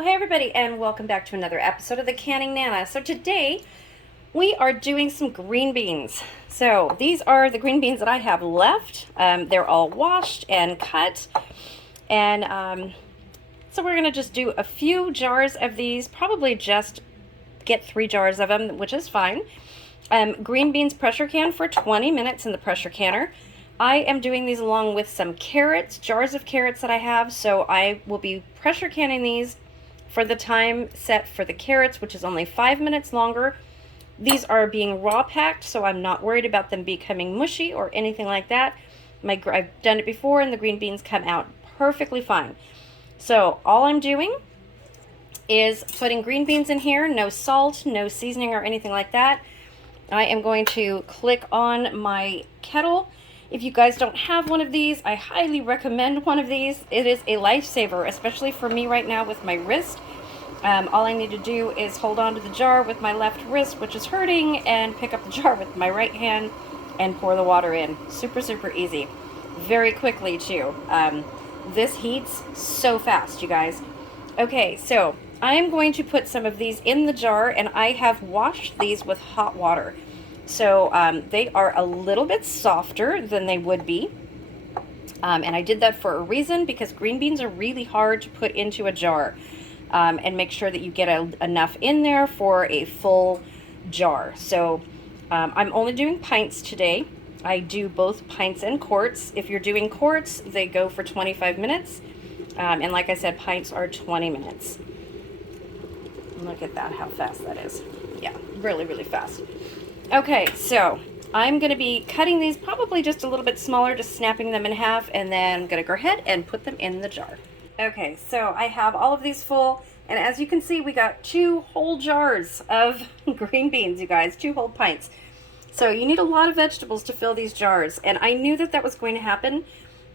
Well, hey everybody, and welcome back to another episode of the Canning Nana. So today we are doing some green beans. So these are the green beans that I have left. They're all washed and cut, and so we're gonna just do a few jars of these. Probably just get 3 jars of them, which is fine. Green beans pressure can for 20 minutes in the pressure canner. I am doing these along with some carrots, jars of carrots that I have, so I will be pressure canning these for the time set for the carrots, which is only 5 minutes longer. These are being raw packed, so I'm not worried about them becoming mushy or anything like that. I've done it before, and the green beans come out perfectly fine. So all I'm doing is putting green beans in here, no salt, no seasoning or anything like that. I am going to click on my kettle. If you guys don't have one of these, I highly recommend one of these. It is a lifesaver, especially for me right now with my wrist. All I need to do is hold on to the jar with my left wrist, which is hurting, and pick up the jar with my right hand and pour the water in. Super, super easy. Very quickly, too. This heats so fast, you guys. Okay, so I am going to put some of these in the jar, and I have washed these with hot water. So they are a little bit softer than they would be. And I did that for a reason, because green beans are really hard to put into a jar. And make sure that you get enough in there for a full jar. So I'm only doing pints today. I do both pints and quarts. If you're doing quarts, they go for 25 minutes. And like I said, pints are 20 minutes. Look at that, how fast that is. Yeah, really, really fast. Okay, so I'm going to be cutting these probably just a little bit smaller, just snapping them in half, and then I'm going to go ahead and put them in the jar. Okay, so I have all of these full, and as you can see, we got 2 whole jars of green beans, you guys, 2 whole pints. So you need a lot of vegetables to fill these jars, and I knew that that was going to happen.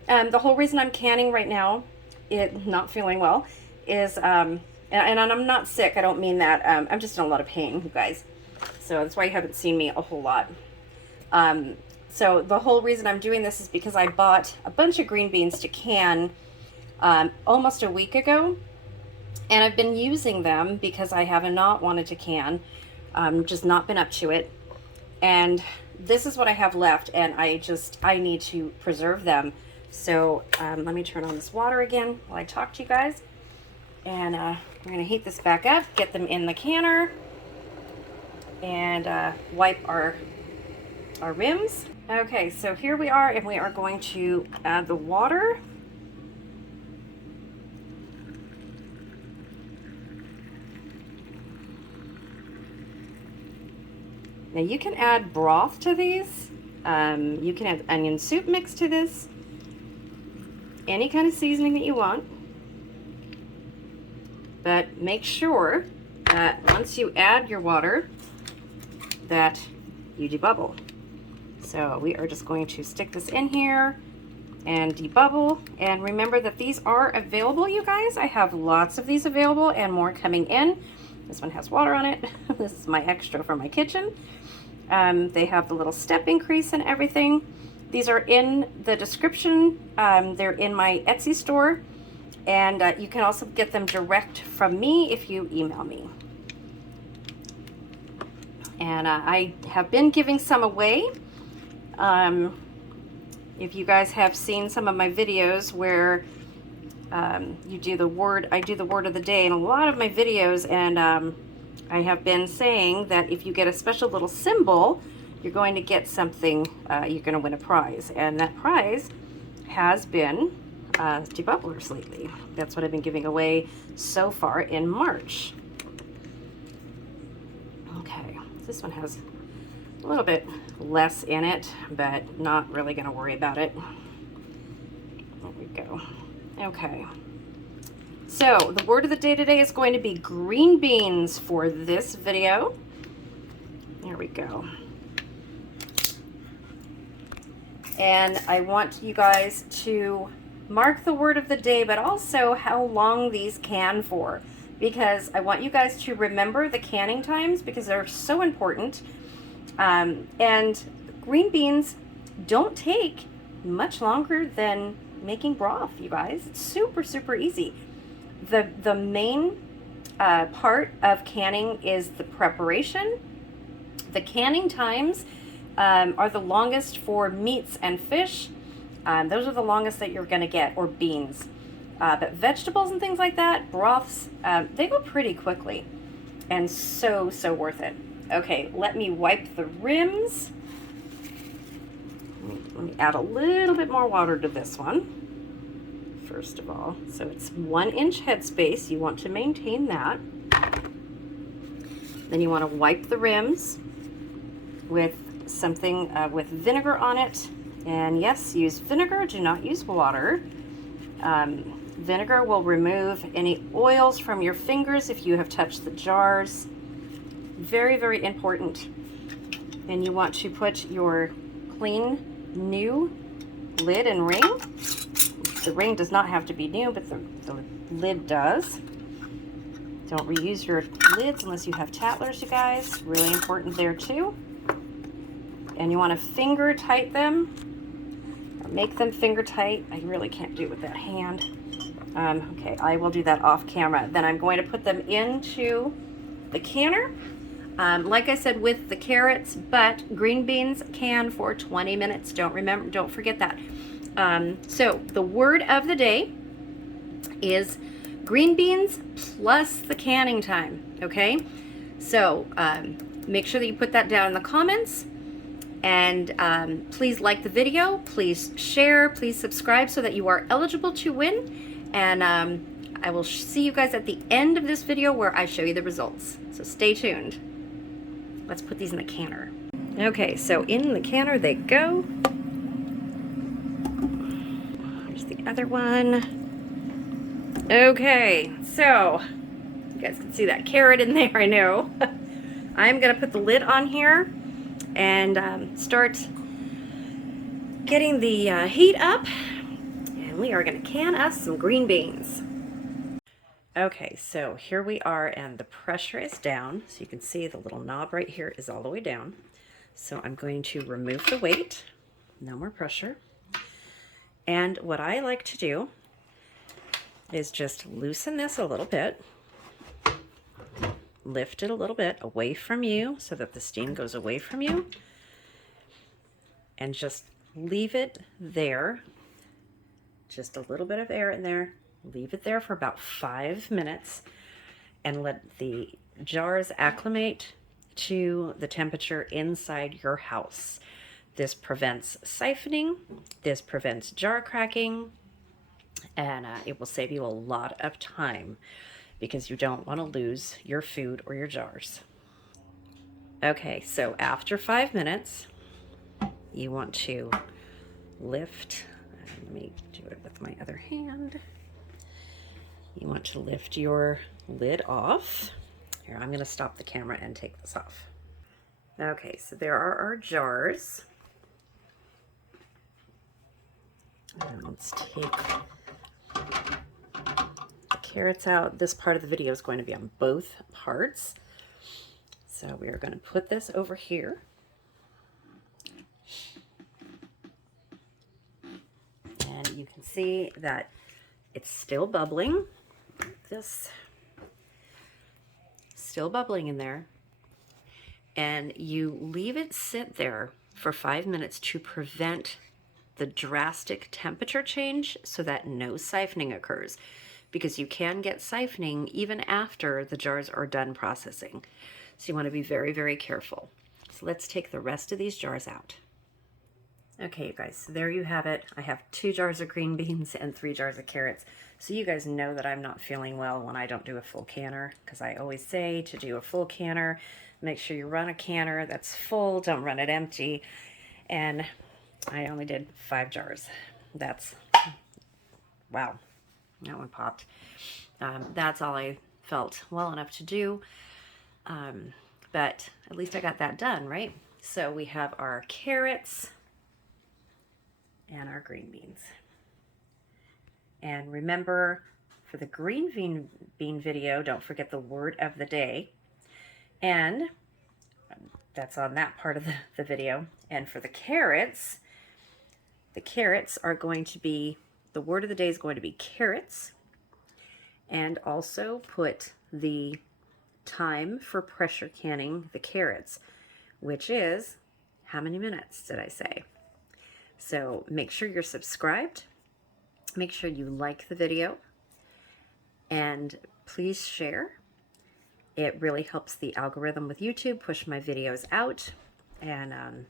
The whole reason I'm canning right now, not feeling well, is, and I'm not sick, I don't mean that, I'm just in a lot of pain, you guys. So that's why you haven't seen me a whole lot. So the whole reason I'm doing this is because I bought a bunch of green beans to can almost a week ago, and I've been using them because I have not wanted to can, just not been up to it, and this is what I have left, and I need to preserve them. So let me turn on this water again while I talk to you guys, and we're going to heat this back up, get them in the canner, and wipe our rims. Okay, so here we are, and we are going to add the water. Now you can add broth to these. You can add onion soup mix to this. Any kind of seasoning that you want. But make sure that once you add your water, that you debubble. So we are just going to stick this in here and debubble. And remember that these are available, you guys. I have lots of these available and more coming in. This one has water on it. This is my extra from my kitchen. They have the little step increase and everything. These are in the description. They're in my Etsy store. And you can also get them direct from me if you email me. And I have been giving some away. If you guys have seen some of my videos where you do the word, I do the word of the day in a lot of my videos, and I have been saying that if you get a special little symbol, you're going to get something, you're going to win a prize. And that prize has been debubblers lately. That's what I've been giving away so far in March. Okay, this one has a little bit less in it, but not really going to worry about it. There we go. Okay. So the word of the day today is going to be green beans for this video. There we go. And I want you guys to mark the word of the day, but also how long these can for, because I want you guys to remember the canning times, because they're so important. And green beans don't take much longer than making broth, you guys. It's super, super easy. The main part of canning is the preparation. The canning times are the longest for meats and fish. Those are the longest that you're going to get, or beans. But vegetables and things like that, broths, they go pretty quickly, and so worth it. Okay, let me wipe the rims. Let me add a little bit more water to this one, first of all. So it's 1 inch headspace. You want to maintain that. Then you want to wipe the rims with something with vinegar on it. And yes, use vinegar, do not use water. Vinegar will remove any oils from your fingers if you have touched the jars. Very important. And you want to put your clean, new lid and ring. The ring does not have to be new, but the lid does. Don't reuse your lids unless you have tattlers, you guys. Really important there too. And you want to finger tight them, or make them finger tight. I really can't do it with that hand. Okay, I will do that off camera. Then I'm going to put them into the canner. Like I said with the carrots, but green beans can for 20 minutes. Don't forget that. So the word of the day is green beans plus the canning time. Okay, so make sure that you put that down in the comments. And please like the video, please share, please subscribe so that you are eligible to win. And I will see you guys at the end of this video where I show you the results. So stay tuned. Let's put these in the canner. Okay, so in the canner they go. Here's the other one. Okay, so you guys can see that carrot in there, I know. I'm gonna put the lid on here and start getting the heat up, and we are going to can us some green beans. Okay, so here we are, and the pressure is down, so you can see the little knob right here is all the way down. So I'm going to remove the weight, no more pressure. And what I like to do is just loosen this a little bit, lift it a little bit away from you so that the steam goes away from you, and just leave it there. Just a little bit of air in there. Leave it there for about 5 minutes and let the jars acclimate to the temperature inside your house. This prevents siphoning, this prevents jar cracking, and it will save you a lot of time because you don't want to lose your food or your jars. Okay, so after 5 minutes, you want to lift, let me do it with my other hand. You want to lift your lid off. Here, I'm going to stop the camera and take this off. Okay, so there are our jars. And let's take the carrots out. This part of the video is going to be on both parts. So we are going to put this over here. And you can see that it's still bubbling. This still bubbling in there. And you leave it sit there for 5 minutes to prevent the drastic temperature change so that no siphoning occurs, because you can get siphoning even after the jars are done processing. So you want to be very, very careful. So let's take the rest of these jars out. Okay, you guys, so there you have it. I have 2 jars of green beans and 3 jars of carrots. So you guys know that I'm not feeling well when I don't do a full canner, because I always say to do a full canner, make sure you run a canner that's full, don't run it empty. And I only did 5 jars. That's, wow, that one popped. That's all I felt well enough to do. But at least I got that done, right? So we have our carrots and our green beans. And remember, for the green bean video, don't forget the word of the day. And that's on that part of the video. And for the carrots are going to be, the word of the day is going to be carrots. and also put the time for pressure canning the carrots, which is, how many minutes did I say? So make sure you're subscribed, make sure you like the video, and please share. It really helps the algorithm with YouTube push my videos out, and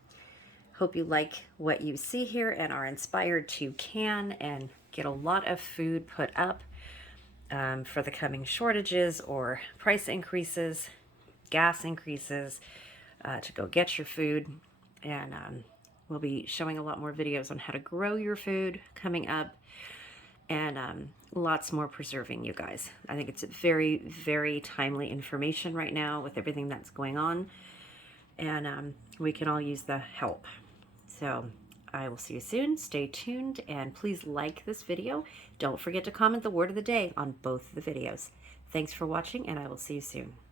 hope you like what you see here and are inspired to can and get a lot of food put up for the coming shortages or price increases, gas increases, to go get your food. And we'll be showing a lot more videos on how to grow your food coming up, and lots more preserving, you guys. I think it's very, very timely information right now with everything that's going on, and we can all use the help. So I will see you soon. Stay tuned, and please like this video. Don't forget to comment the word of the day on both the videos. Thanks for watching, and I will see you soon.